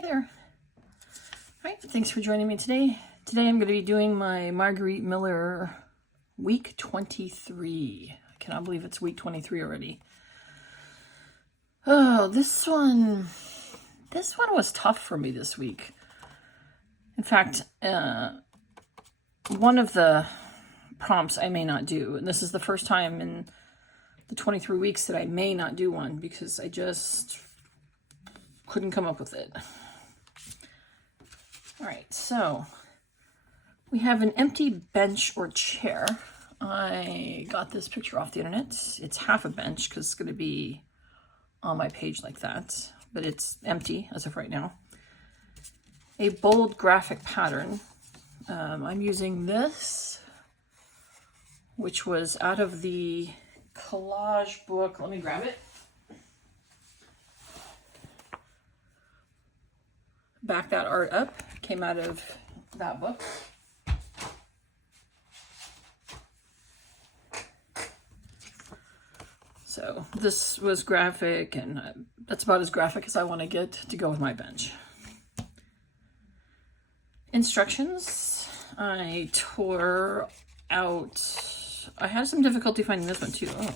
Hi there. All right, thanks for joining me today. Today I'm going to be doing my Margarete Miller week 23. I cannot believe it's week 23 already. Oh, this one was tough for me this week. In fact, one of the prompts I may not do, and this is the first time in the 23 weeks that I may not do one because I just couldn't come up with it. All right, so we have an empty bench or chair. I got this picture off the internet. It's half a bench because it's going to be on my page like that, but it's empty as of right now. A bold graphic pattern. I'm using this, which was out of the collage book. Let me grab it. Back That Art Up came out of that book. So this was graphic, and that's about as graphic as I want to get to go with my bench. Instructions. I tore out, I had some difficulty finding this one too. Oh,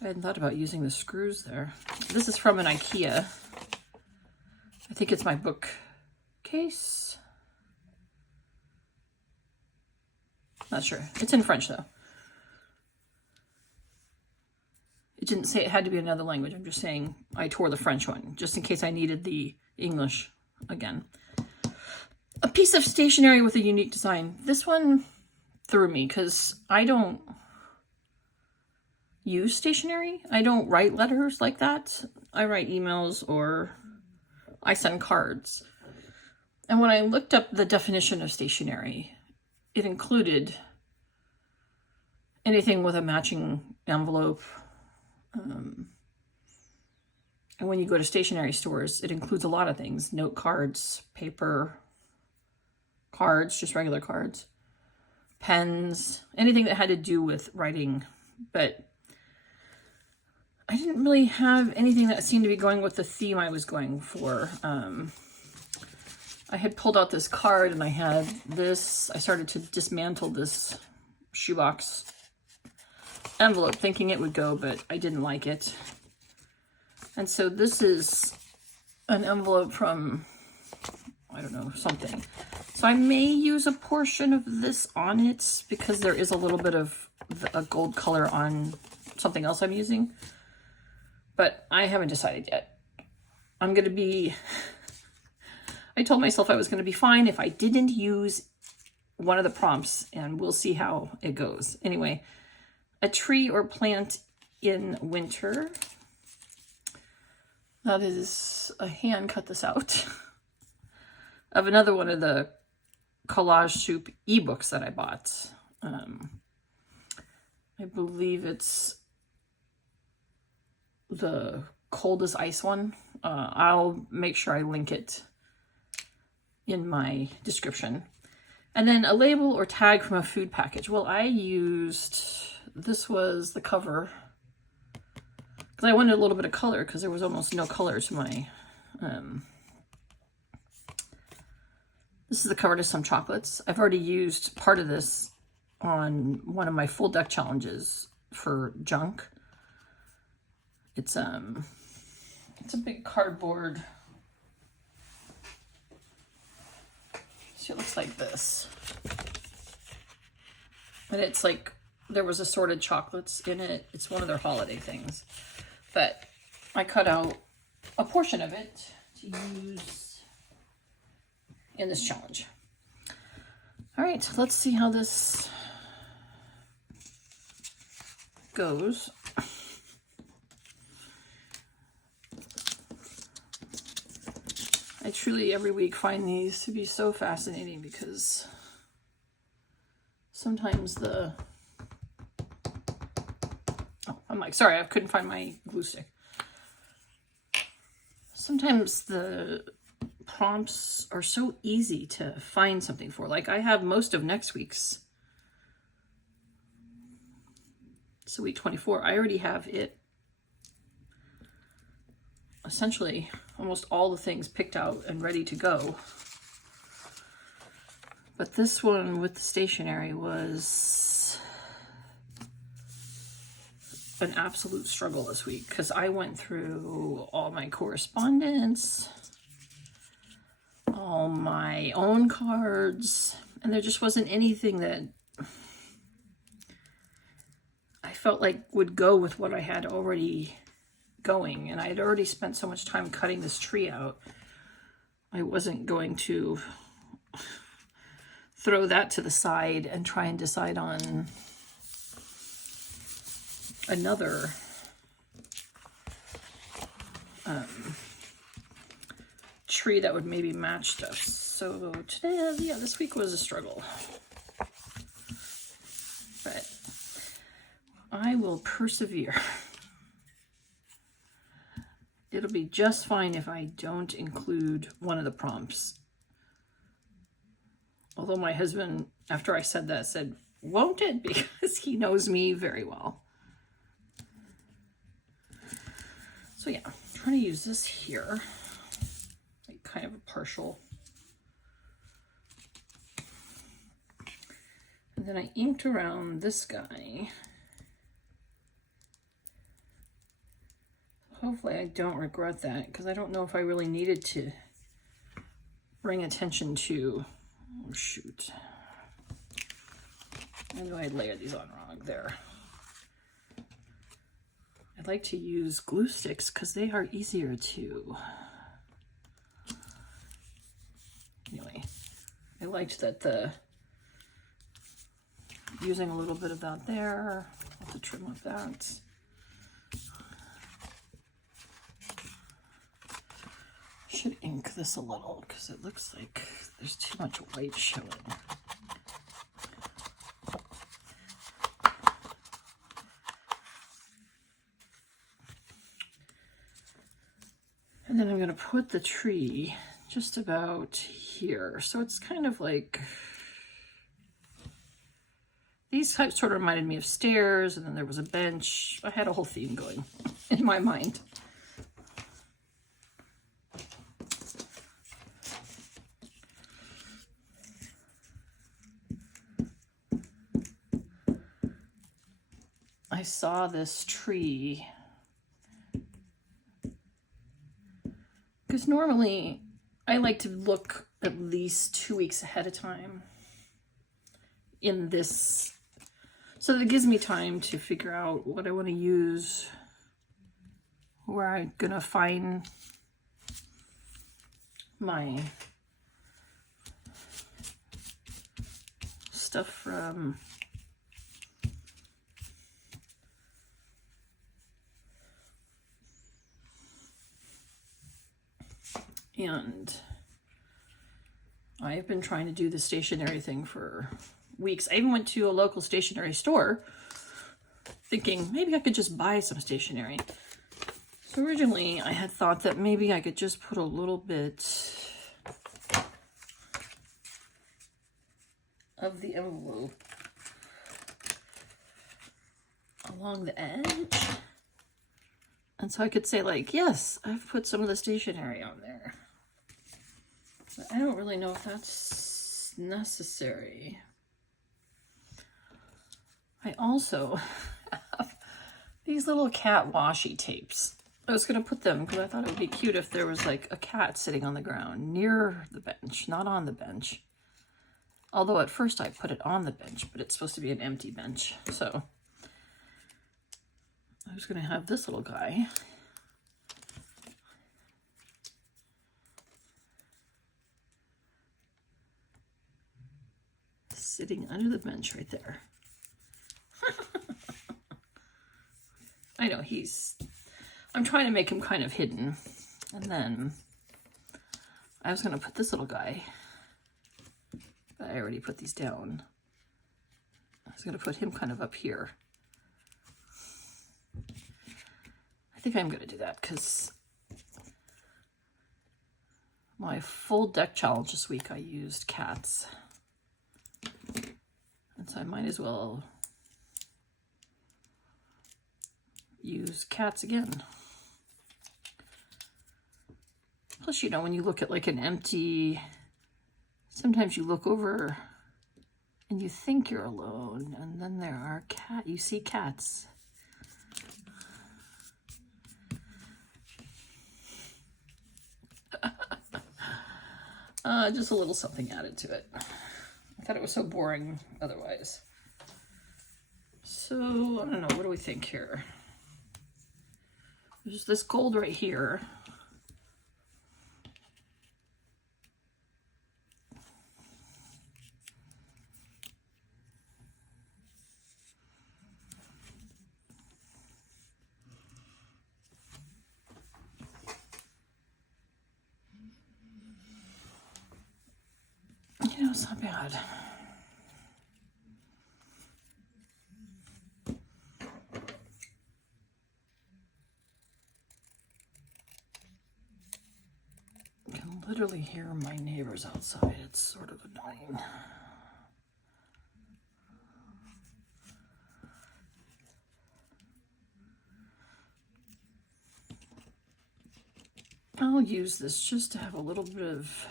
I hadn't thought about using the screws there. This is from an IKEA. I think it's my bookcase. Not sure. It's in French though. It didn't say it had to be another language. I'm just saying I tore the French one just in case I needed the English again. A piece of stationery with a unique design. This one threw me because I don't use stationery. I don't write letters like that. I write emails or I send cards. And when I looked up the definition of stationery, it included anything with a matching envelope. And when you go to stationery stores, it includes a lot of things. Note cards, paper, cards, just regular cards, pens, anything that had to do with writing. But I didn't really have anything that seemed to be going with the theme I was going for. I had pulled out this card and I had this. I started to dismantle this shoebox envelope thinking it would go, but I didn't like it. And so this is an envelope from, I don't know, something. So I may use a portion of this on it because there is a little bit of a gold color on something else I'm using. But I haven't decided yet. I'm going to be, I told myself I was going to be fine if I didn't use one of the prompts, and we'll see how it goes. Anyway, a tree or plant in winter. That is a hand cut this out of another one of the Collage Soup ebooks that I bought. I believe it's the cold as ice one. I'll make sure I link it in my description. And then a label or tag from a food package. Well, I used, this was the cover because I wanted a little bit of color because there was almost no color to my, this is the cover to some chocolates. I've already used part of this on one of my full deck challenges for junk. It's a big cardboard. So it looks like this. And it's like, there was assorted chocolates in it. It's one of their holiday things. But I cut out a portion of it to use in this challenge. All right, let's see how this goes. I truly every week find these to be so fascinating because sometimes the, oh, I'm like, sorry, I couldn't find my glue stick. Sometimes the prompts are so easy to find something for. Like I have most of next week's. So week 24, I already have it essentially almost all the things picked out and ready to go. But this one with the stationery was an absolute struggle this week because I went through all my correspondence, all my own cards, and there just wasn't anything that I felt like would go with what I had already going. And I had already spent so much time cutting this tree out. I wasn't going to throw that to the side and try and decide on another tree that would maybe match this. So today, yeah, this week was a struggle. But I will persevere. It'll be just fine if I don't include one of the prompts. Although my husband, after I said that, said, won't it? Because he knows me very well. So yeah, I'm trying to use this here, like kind of a partial. And then I inked around this guy. Hopefully I don't regret that, because I don't know if I really needed to bring attention to, oh shoot. I know I layered these on wrong there. I like to use glue sticks because they are easier to, anyway, I liked that using a little bit of that there. I'll have to trim up that. Should ink this a little because it looks like there's too much white showing. And then I'm going to put the tree just about here. So it's kind of like, these types sort of reminded me of stairs, and then there was a bench. I had a whole theme going in my mind. I saw this tree because normally I like to look at least 2 weeks ahead of time in this, so that it gives me time to figure out what I want to use, where I'm gonna find my stuff from. And I've been trying to do the stationery thing for weeks. I even went to a local stationery store thinking maybe I could just buy some stationery. So originally I had thought that maybe I could just put a little bit of the envelope along the edge. And so I could say like, yes, I've put some of the stationery on there. But I don't really know if that's necessary. I also have these little cat washi tapes. I was going to put them because I thought it would be cute if there was like a cat sitting on the ground near the bench, not on the bench. Although at first I put it on the bench, but it's supposed to be an empty bench. So I was going to have this little guy sitting under the bench right there. I know I'm trying to make him kind of hidden. And then I was going to put this little guy, but I already put these down. I was going to put him kind of up here. I think I'm going to do that because my full deck challenge this week I used cats. And so I might as well use cats again. Plus, you know, when you look at like an empty, sometimes you look over and you think you're alone, and then there are you see cats. Just a little something added to it. I thought it was so boring otherwise. So, I don't know, what do we think here? There's this gold right here. You know, it's not bad. I can literally hear my neighbors outside. It's sort of annoying. I'll use this just to have a little bit of,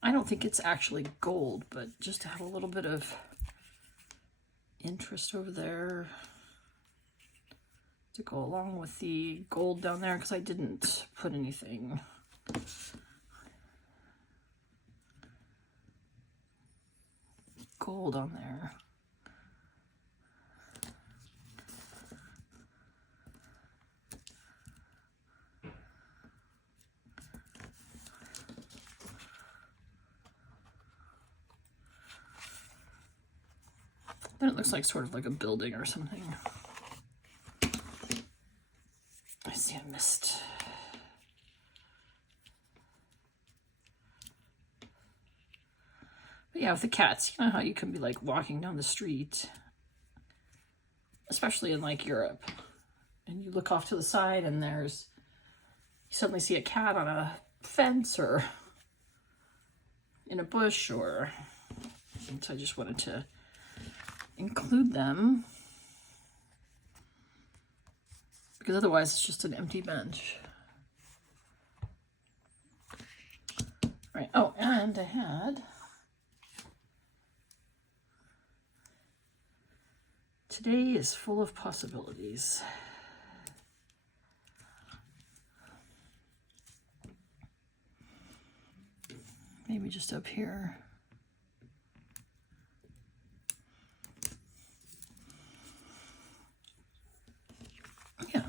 I don't think it's actually gold, but just to have a little bit of interest over there to go along with the gold down there, because I didn't put anything gold on there. Then it looks like sort of like a building or something. I see a mist. But yeah, with the cats, you know how you can be like walking down the street, especially in like Europe, and you look off to the side and you suddenly see a cat on a fence or in a bush, or, and so I just wanted to include them, because otherwise it's just an empty bench. Right. Oh, and I had today is full of possibilities. Maybe just up here. Yeah.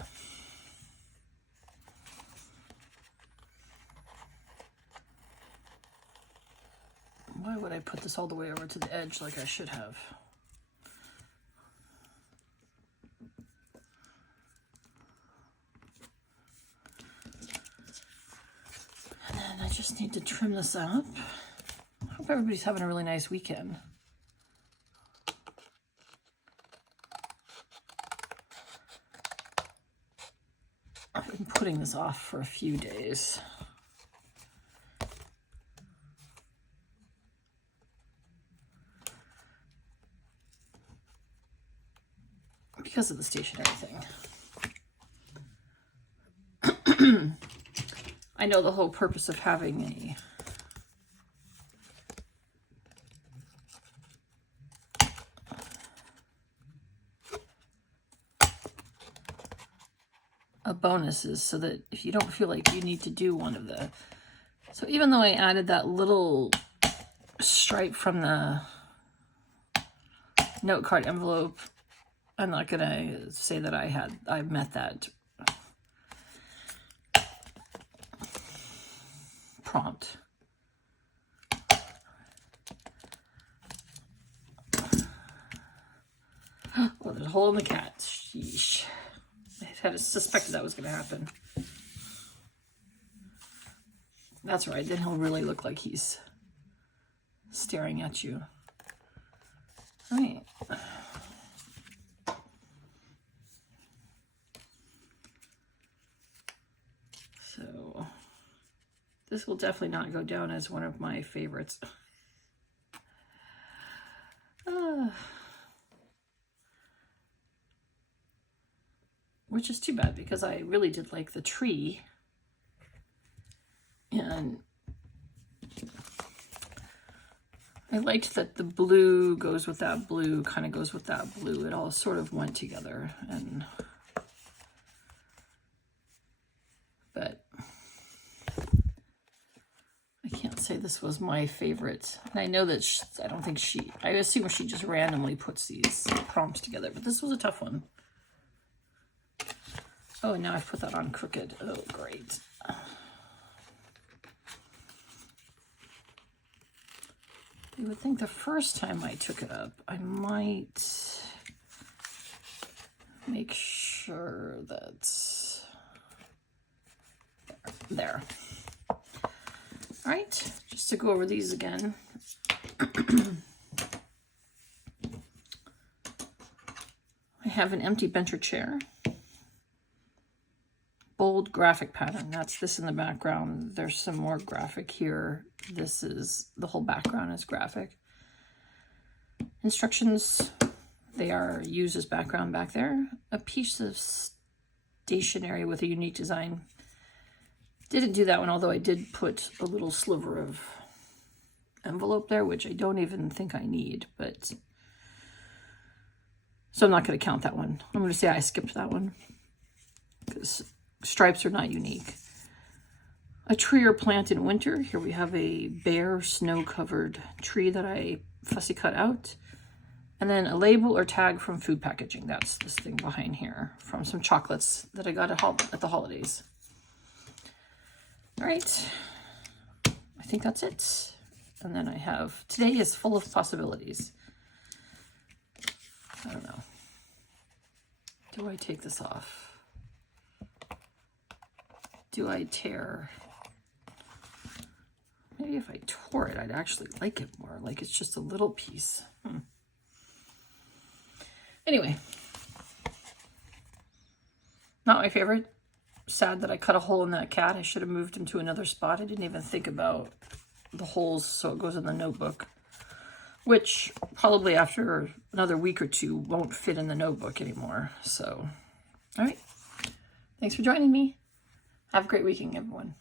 Why would I put this all the way over to the edge like I should have? And then I just need to trim this up. I hope everybody's having a really nice weekend. I've been putting this off for a few days. Because of the stationery thing. I know the whole purpose of having a bonus is so that if you don't feel like you need to do one of the, so even though I added that little stripe from the note card envelope, I'm not gonna say that I met that prompt. Oh, there's a hole in the cat. Sheesh. I had suspected that was going to happen. That's right. Then he'll really look like he's staring at you. All right. So this will definitely not go down as one of my favorites. Which is too bad, because I really did like the tree. And I liked that the blue goes with that blue, kind of goes with that blue. It all sort of went together. But I can't say this was my favorite. And I know that I assume she just randomly puts these prompts together, but this was a tough one. Oh, and now I've put that on crooked. Oh, great. You would think the first time I took it up, I might make sure that's there. All right, just to go over these again. I have an empty bencher chair. Bold graphic pattern. That's this in the background. There's some more graphic here. This is, the whole background is graphic. Instructions, they are used as background back there. A piece of stationery with a unique design. Didn't do that one, although I did put a little sliver of envelope there, which I don't even think I need, but so I'm not going to count that one. I'm going to say I skipped that one because stripes are not unique. A tree or plant in winter. Here we have a bare snow-covered tree that I fussy cut out. And then a label or tag from food packaging. That's this thing behind here from some chocolates that I got at the holidays. All right, I think that's it. And then I have, today is full of possibilities. I don't know. Do I take this off? Do I tear? Maybe if I tore it, I'd actually like it more. Like it's just a little piece. Anyway, not my favorite. Sad that I cut a hole in that cat. I should have moved him to another spot. I didn't even think about the holes so it goes in the notebook, which probably after another week or two won't fit in the notebook anymore. So, all right. Thanks for joining me. Have a great weekend, everyone.